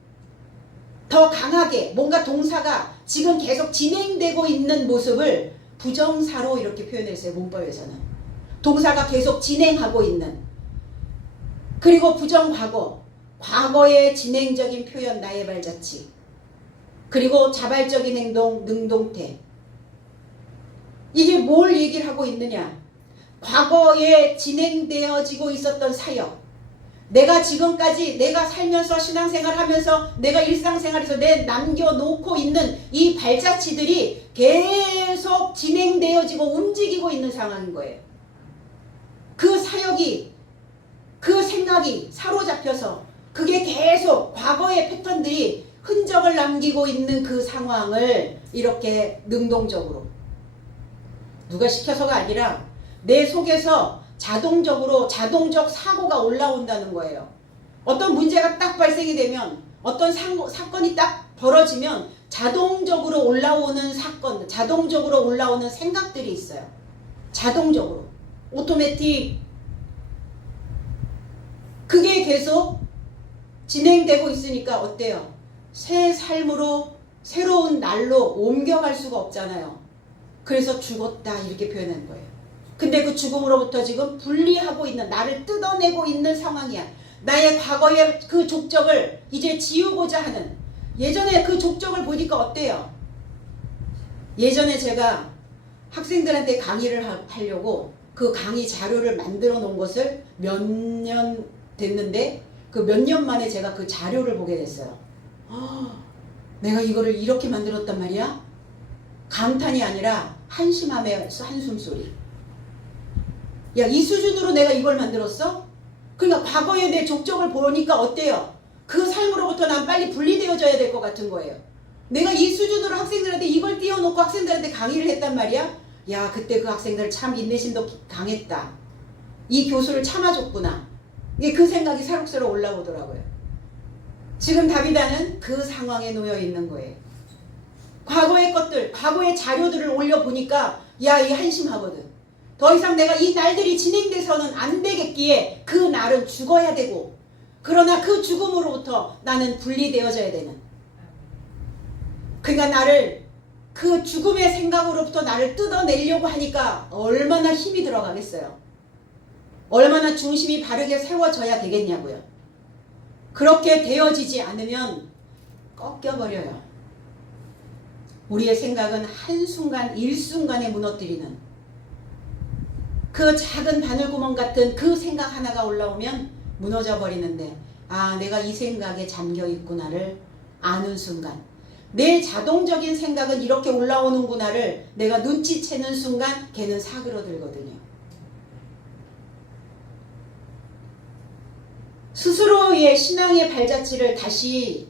더 강하게 뭔가 동사가 지금 계속 진행되고 있는 모습을 부정사로 이렇게 표현했어요. 문법에서는. 동사가 계속 진행하고 있는. 그리고 부정과거, 과거의 진행적인 표현 나의 발자취. 그리고 자발적인 행동 능동태. 이게 뭘 얘기를 하고 있느냐? 과거에 진행되어지고 있었던 사역, 내가 지금까지 내가 살면서 신앙생활 하면서 내가 일상생활에서 내 남겨놓고 있는 이 발자취들이 계속 진행되어지고 움직이고 있는 상황인 거예요. 그 사역이, 그 생각이 사로잡혀서 그게 계속 과거의 패턴들이 흔적을 남기고 있는 그 상황을 이렇게 능동적으로, 누가 시켜서가 아니라 내 속에서 자동적 사고가 올라온다는 거예요. 어떤 문제가 딱 발생이 되면, 어떤 사건이 딱 벌어지면 자동적으로 올라오는 사건, 자동적으로 올라오는 생각들이 있어요. 자동적으로. 오토매틱. 그게 계속 진행되고 있으니까 어때요? 새 삶으로, 새로운 날로 옮겨갈 수가 없잖아요. 그래서 죽었다 이렇게 표현한 거예요. 근데 그 죽음으로부터 지금 분리하고 있는, 나를 뜯어내고 있는 상황이야. 나의 과거의 그 족적을 이제 지우고자 하는, 예전에 그 족적을 보니까 어때요? 예전에 제가 학생들한테 강의를 하려고 그 강의 자료를 만들어 놓은 것을 몇 년 됐는데, 그 몇 년 만에 제가 그 자료를 보게 됐어요. 내가 이거를 이렇게 만들었단 말이야? 감탄이 아니라 한심함의 한숨소리. 야, 이 수준으로 내가 이걸 만들었어? 그러니까 과거의 내 족적을 보니까 어때요? 그 삶으로부터 난 빨리 분리되어져야 될 것 같은 거예요. 내가 이 수준으로 학생들한테 이걸 띄워놓고 학생들한테 강의를 했단 말이야? 야, 그때 그 학생들 참 인내심도 강했다. 이 교수를 참아줬구나. 이게 그 생각이 새록새록 올라오더라고요. 지금 다비다는 그 상황에 놓여 있는 거예요. 과거의 것들, 과거의 자료들을 올려보니까 야, 이 한심하거든. 더 이상 내가 이 날들이 진행돼서는 안 되겠기에 그 날은 죽어야 되고, 그러나 그 죽음으로부터 나는 분리되어져야 되는, 그러니까 나를 그 죽음의 생각으로부터 나를 뜯어내려고 하니까 얼마나 힘이 들어가겠어요. 얼마나 중심이 바르게 세워져야 되겠냐고요. 그렇게 되어지지 않으면 꺾여버려요. 우리의 생각은 한순간 일순간에 무너뜨리는, 그 작은 바늘구멍 같은 그 생각 하나가 올라오면 무너져 버리는데, 아, 내가 이 생각에 잠겨 있구나를 아는 순간, 내 자동적인 생각은 이렇게 올라오는구나를 내가 눈치채는 순간 걔는 사그러들거든요. 스스로의 신앙의 발자취를 다시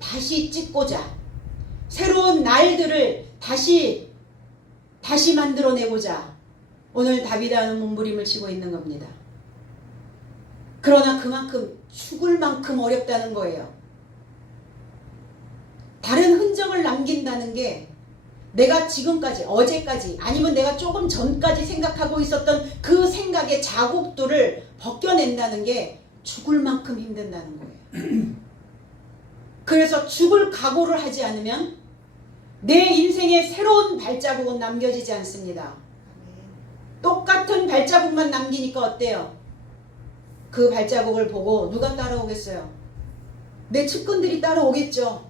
찍고자, 새로운 날들을 다시 만들어내고자 오늘 다비다는 몸부림을 치고 있는 겁니다. 그러나 그만큼 죽을 만큼 어렵다는 거예요. 다른 흔적을 남긴다는 게 내가 지금까지, 어제까지, 아니면 내가 조금 전까지 생각하고 있었던 그 생각의 자국들을 벗겨낸다는 게 죽을 만큼 힘든다는 거예요. 그래서 죽을 각오를 하지 않으면 내 인생에 새로운 발자국은 남겨지지 않습니다. 똑같은 발자국만 남기니까 어때요? 그 발자국을 보고 누가 따라오겠어요? 내 측근들이 따라오겠죠.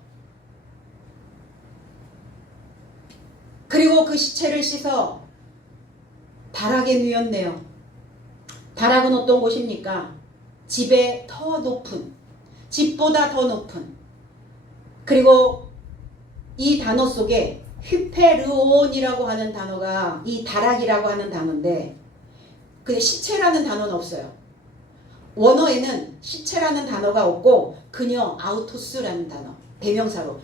그리고 그 시체를 씻어 다락에 누였네요. 다락은 어떤 곳입니까? 집에 더 높은, 집보다 더 높은, 그리고 이 단어 속에 휘페르온이라고 하는 단어가 이 다락이라고 하는 단어인데, 근데 시체라는 단어는 없어요. 원어에는 시체라는 단어가 없고 그녀, 아우토스라는 단어, 대명사로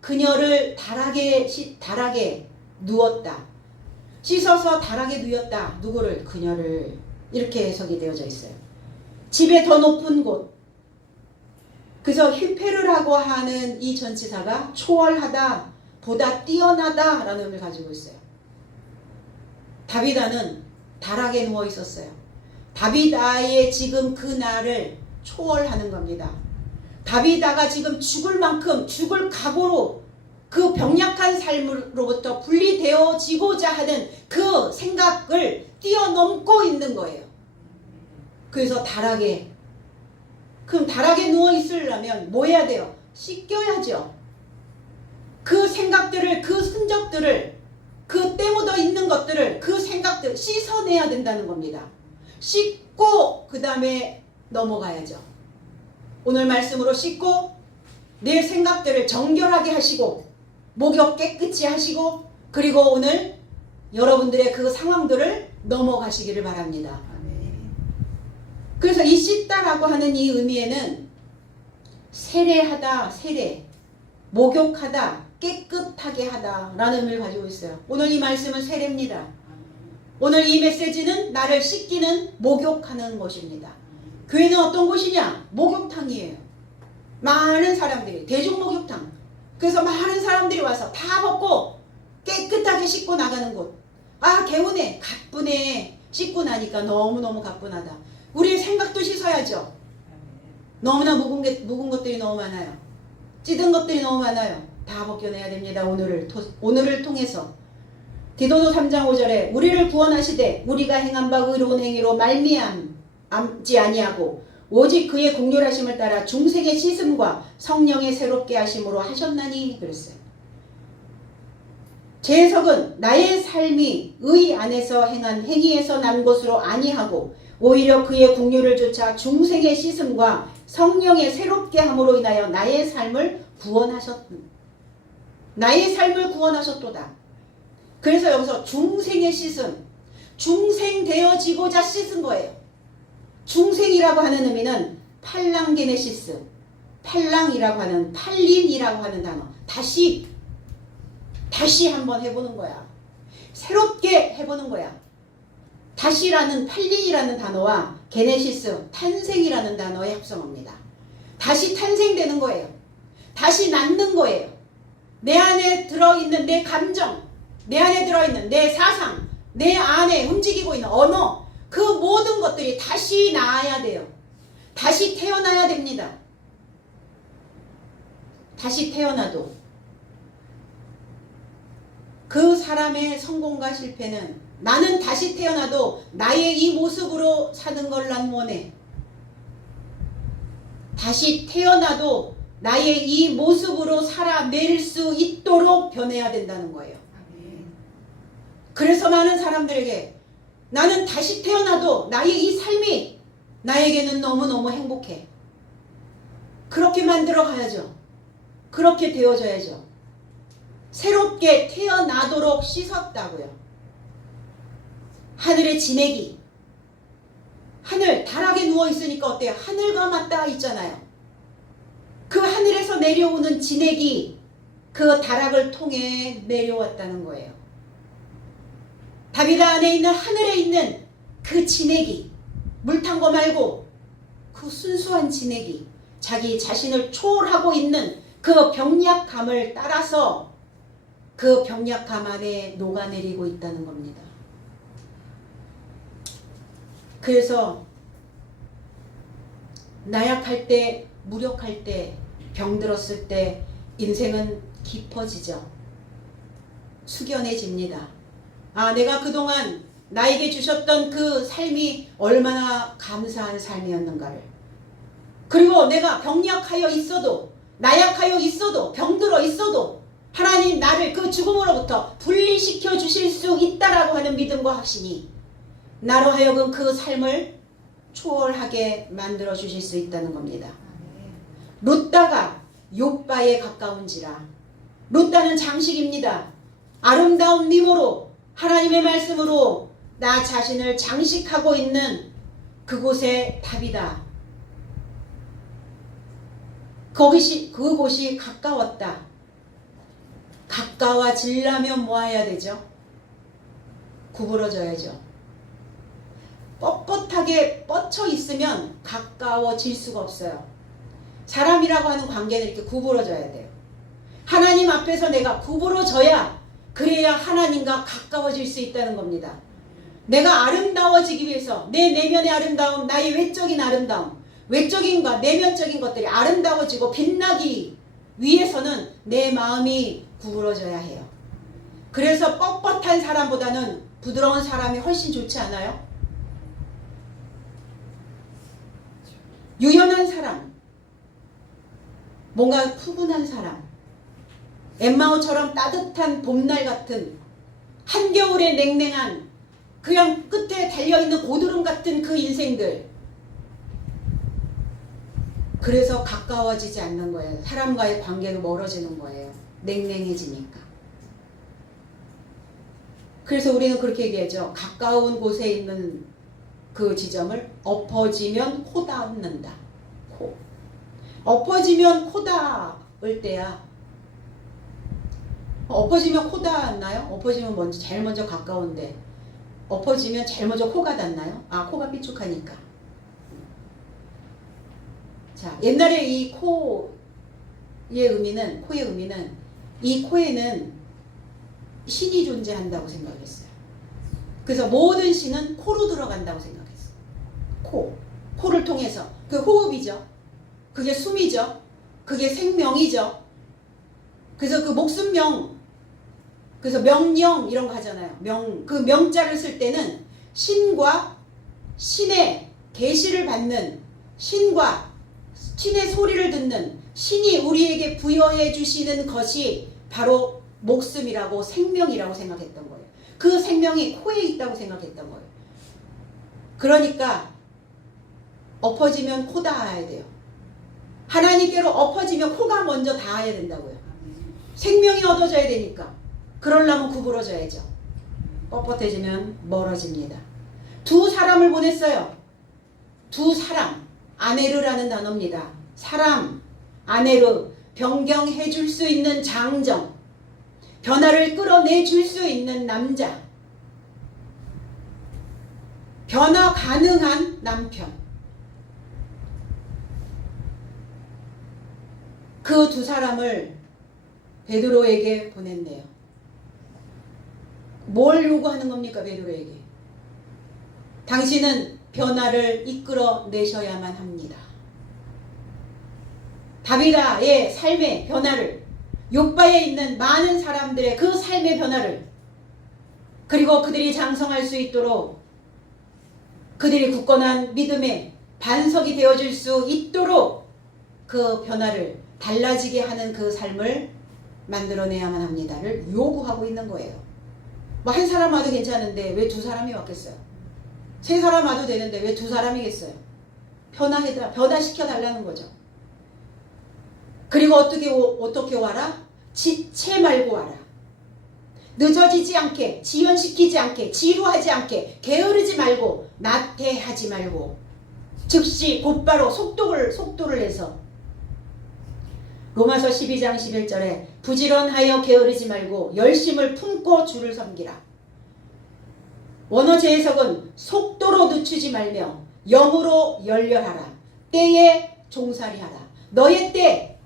그녀를 다락에 누웠다. 씻어서 다락에 누웠다. 누구를? 그녀를. 이렇게 해석이 되어져 있어요. 집에 더 높은 곳. 그래서 휘페르라고 하는 이 전치사가 초월하다, 보다 뛰어나다 라는 의미를 가지고 있어요. 다비다는 다락에 누워 있었어요. 다비다의 지금 그 날을 초월하는 겁니다. 다비다가 지금 죽을 만큼, 죽을 각오로 그 병약한 삶으로부터 분리되어지고자 하는 그 생각을 뛰어넘고 있는 거예요. 그래서 다락에, 그럼 다락에 누워 있으려면 뭐 해야 돼요? 씻겨야죠. 그 생각들을, 그 흔적들을 그 때 묻어 있는 것들을, 그 생각들 씻어내야 된다는 겁니다. 씻고 그 다음에 넘어가야죠. 오늘 말씀으로 씻고 내 생각들을 정결하게 하시고 목욕 깨끗이 하시고 그리고 오늘 여러분들의 그 상황들을 넘어가시기를 바랍니다. 그래서 이 씻다라고 하는 이 의미에는 세례하다, 세례, 목욕하다, 깨끗하게 하다 라는 의미를 가지고 있어요. 오늘 이 말씀은 세례입니다. 오늘 이 메시지는 나를 씻기는, 목욕하는 것입니다. 교회는 어떤 곳이냐? 목욕탕이에요. 많은 사람들이, 대중목욕탕. 그래서 많은 사람들이 와서 다 벗고 깨끗하게 씻고 나가는 곳. 아, 개운해, 가뿐해. 씻고 나니까 너무너무 가뿐하다. 우리의 생각도 씻어야죠. 너무나 묵은 것들이 너무 많아요. 찌든 것들이 너무 많아요. 다 벗겨내야 됩니다. 오늘을 통해서. 디도서 3장 5절에 우리를 구원하시되 우리가 행한 바 의로운 행위로 말미암지 아니하고 오직 그의 공률하심을 따라 중생의 씻음과 성령의 새롭게 하심으로 하셨나니 그랬어요. 제 해석은 나의 삶이 의 안에서 행한 행위에서 난 것으로 아니하고 오히려 그의 국률을 쫓아 중생의 씻음과 성령의 새롭게 함으로 인하여 나의 삶을 구원하셨도다. 그래서 여기서 중생의 씻음, 중생되어지고자 씻은 거예요. 중생이라고 하는 의미는 팔랑게네시스, 팔랑이라고 하는, 팔린이라고 하는 단어. 다시 한번 해보는 거야. 새롭게 해보는 거야. 다시라는, 팔린이라는 단어와 게네시스, 탄생이라는 단어의 합성어입니다. 다시 탄생되는 거예요. 다시 낳는 거예요. 내 안에 들어있는 내 감정, 내 안에 들어있는 내 사상, 내 안에 움직이고 있는 언어, 그 모든 것들이 다시 나아야 돼요. 다시 태어나야 됩니다. 다시 태어나도 그 사람의 성공과 실패는 나는 다시 태어나도 나의 이 모습으로 사는 걸 난 원해. 다시 태어나도 나의 이 모습으로 살아낼 수 있도록 변해야 된다는 거예요. 그래서 많은 사람들에게 나는 다시 태어나도 나의 이 삶이 나에게는 너무너무 행복해. 그렇게 만들어 가야죠. 그렇게 되어져야죠. 새롭게 태어나도록 씻었다고요. 하늘의 진액이, 하늘 다락에 누워있으니까 어때요? 하늘과 맞닿아 있잖아요. 그 하늘에서 내려오는 진액이 그 다락을 통해 내려왔다는 거예요. 다비드 안에 있는 하늘에 있는 그 진액이, 물 탄 거 말고 그 순수한 진액이 자기 자신을 초월하고 있는 그 병약함을 따라서 그 병약함 안에 녹아내리고 있다는 겁니다. 그래서 나약할 때, 무력할 때, 병들었을 때 인생은 깊어지죠. 숙연해집니다. 아, 내가 그동안 나에게 주셨던 그 삶이 얼마나 감사한 삶이었는가를. 그리고 내가 병약하여 있어도, 나약하여 있어도, 병들어 있어도 하나님 나를 그 죽음으로부터 분리시켜 주실 수 있다라고 하는 믿음과 확신이 나로 하여금 그 삶을 초월하게 만들어 주실 수 있다는 겁니다. 룻다가 욥바에 가까운지라. 룻다는 장식입니다. 아름다운 미모로 하나님의 말씀으로 나 자신을 장식하고 있는 그곳에 답이다. 그곳이 가까웠다. 가까워지려면 뭐 해야 되죠? 구부러져야죠. 뻣뻣하게 뻗쳐 있으면 가까워질 수가 없어요. 사람이라고 하는 관계는 이렇게 구부러져야 돼요. 하나님 앞에서 내가 구부러져야, 그래야 하나님과 가까워질 수 있다는 겁니다. 내가 아름다워지기 위해서 내 내면의 아름다움, 나의 외적인 아름다움, 외적인과 내면적인 것들이 아름다워지고 빛나기 위해서는 내 마음이 구부러져야 해요. 그래서 뻣뻣한 사람보다는 부드러운 사람이 훨씬 좋지 않아요? 유연한 사람, 뭔가 푸근한 사람, 엠마오처럼 따뜻한 봄날 같은 한겨울에 냉랭한 그냥 끝에 달려있는 고드름 같은 그 인생들. 그래서 가까워지지 않는 거예요. 사람과의 관계가 멀어지는 거예요. 냉랭해지니까. 그래서 우리는 그렇게 얘기하죠. 가까운 곳에 있는 그 지점을 엎어지면 코 닿는다. 코. 엎어지면 코 닿을 때야. 엎어지면 코 닿았나요? 엎어지면 먼저 제일 먼저 가까운데 엎어지면 제일 먼저 코가 닿나요? 아, 코가 삐죽하니까. 자, 옛날에 이 코의 의미는 이 코에는 신이 존재한다고 생각했어요. 그래서 모든 신은 코로 들어간다고 생각했어요. 코를 통해서. 그 호흡이죠. 그게 숨이죠. 그게 생명이죠. 그래서 그 목숨명, 그래서 명령 이런 거 하잖아요. 그 명자를 쓸 때는 신과 신의 계시를 받는, 신과 신의 소리를 듣는, 신이 우리에게 부여해 주시는 것이 바로 목숨이라고, 생명이라고 생각했던 거예요. 그 생명이 코에 있다고 생각했던 거예요. 그러니까 엎어지면 코 닿아야 돼요. 하나님께로 엎어지면 코가 먼저 닿아야 된다고요. 생명이 얻어져야 되니까. 그러려면 구부러져야죠. 뻣뻣해지면 멀어집니다. 두 사람을 보냈어요. 두 사람. 아네르라는 단어입니다. 사람, 아네르, 변경해 줄 수 있는 장정, 변화를 끌어내 줄 수 있는 남자, 변화 가능한 남편. 그 두 사람을 베드로에게 보냈네요. 뭘 요구하는 겁니까, 베드로에게? 당신은 변화를 이끌어내셔야만 합니다. 다비다의 삶의 변화를, 욥바에 있는 많은 사람들의 그 삶의 변화를, 그리고 그들이 장성할 수 있도록, 그들이 굳건한 믿음의 반석이 되어줄 수 있도록 그 변화를, 달라지게 하는 그 삶을 만들어내야만 합니다를 요구하고 있는 거예요. 뭐 한 사람 와도 괜찮은데 왜 두 사람이 왔겠어요? 세 사람 와도 되는데 왜 두 사람이겠어요? 변화시켜 달라는 거죠. 그리고 어떻게 와라? 지체 말고 와라. 늦어지지 않게, 지연시키지 않게, 지루하지 않게, 게으르지 말고, 나태하지 말고, 즉시 곧바로 속도를 내서. 로마서 12장 11절에 부지런하여 게으르지 말고 열심을 품고 주를 섬기라. 원어 재해석은 속도로 늦추지 말며 영으로 열렬하라. 때에 종살이하라. 너의 때,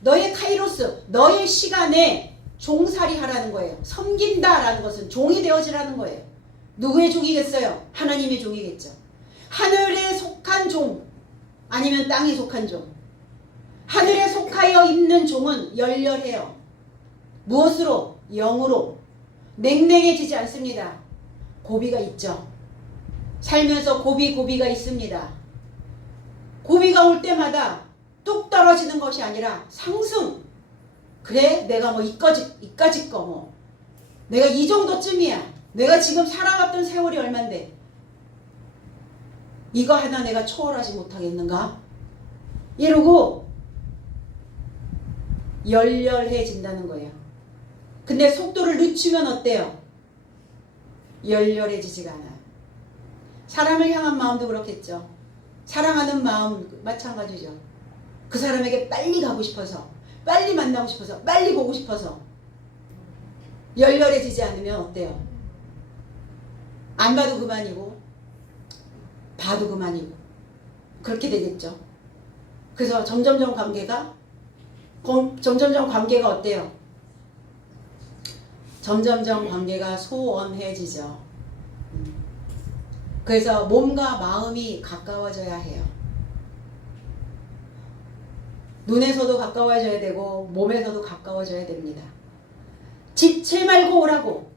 너의 카이로스, 너의 시간에 종살이하라는 거예요. 섬긴다라는 것은 종이 되어지라는 거예요. 누구의 종이겠어요? 하나님의 종이겠죠. 하늘에 속한 종, 아니면 땅에 속한 종. 하늘에 속하여 있는 종은 열렬해요. 무엇으로? 영으로. 냉랭해지지 않습니다. 고비가 있죠. 살면서 고비가 있습니다. 고비가 올 때마다 뚝 떨어지는 것이 아니라 상승. 그래, 내가 뭐 이까짓 거 뭐. 내가 이 정도쯤이야. 내가 지금 살아왔던 세월이 얼만데. 이거 하나 내가 초월하지 못하겠는가? 이러고 열렬해진다는 거예요. 근데 속도를 늦추면 어때요? 열렬해지지가 않아요. 사람을 향한 마음도 그렇겠죠. 사랑하는 마음 마찬가지죠. 그 사람에게 빨리 가고 싶어서, 빨리 만나고 싶어서, 빨리 보고 싶어서 열렬해지지 않으면 어때요? 안 봐도 그만이고 봐도 그만이고 그렇게 되겠죠. 그래서 점점점 관계가 어때요? 점점점 관계가 소원해지죠. 그래서 몸과 마음이 가까워져야 해요. 눈에서도 가까워져야 되고 몸에서도 가까워져야 됩니다. 지체 말고 오라고.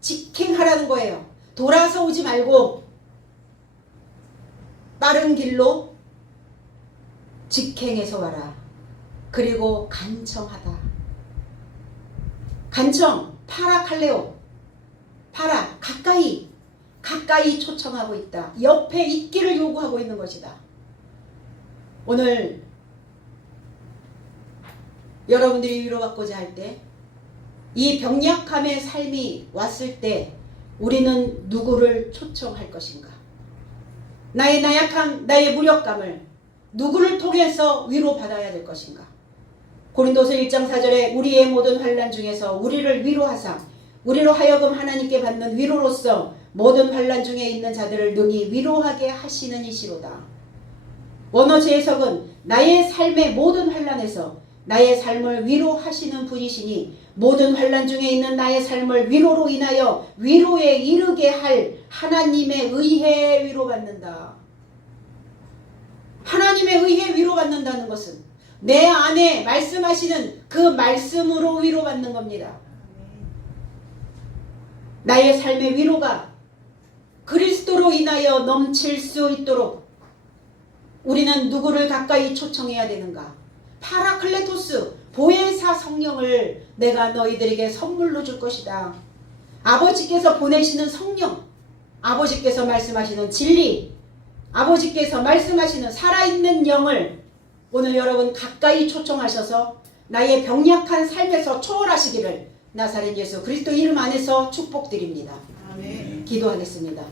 직행하라는 거예요. 돌아서 오지 말고 빠른 길로 직행해서 와라. 그리고 간청하다. 간청, 파라칼레오. 봐라, 가까이 초청하고 있다. 옆에 있기를 요구하고 있는 것이다. 오늘 여러분들이 위로받고자 할 때, 이 병약함의 삶이 왔을 때 우리는 누구를 초청할 것인가? 나의 나약함, 나의 무력감을 누구를 통해서 위로받아야 될 것인가? 고린도서 1장 4절에 우리의 모든 환난 중에서 우리를 위로하사 우리로 하여금 하나님께 받는 위로로서 모든 환난 중에 있는 자들을 능히 위로하게 하시는 이시로다. 원어 재해석은 나의 삶의 모든 환난에서 나의 삶을 위로하시는 분이시니 모든 환난 중에 있는 나의 삶을 위로로 인하여 위로에 이르게 할 하나님의 의회에 위로받는다. 하나님의 의회에 위로받는다는 것은 내 안에 말씀하시는 그 말씀으로 위로받는 겁니다. 나의 삶의 위로가 그리스도로 인하여 넘칠 수 있도록 우리는 누구를 가까이 초청해야 되는가? 파라클레토스, 보혜사 성령을 내가 너희들에게 선물로 줄 것이다. 아버지께서 보내시는 성령, 아버지께서 말씀하시는 진리, 아버지께서 말씀하시는 살아있는 영을 오늘 여러분 가까이 초청하셔서 나의 병약한 삶에서 초월하시기를 나사렛 예수 그리스도 이름 안에서 축복드립니다. 아멘. 기도하겠습니다.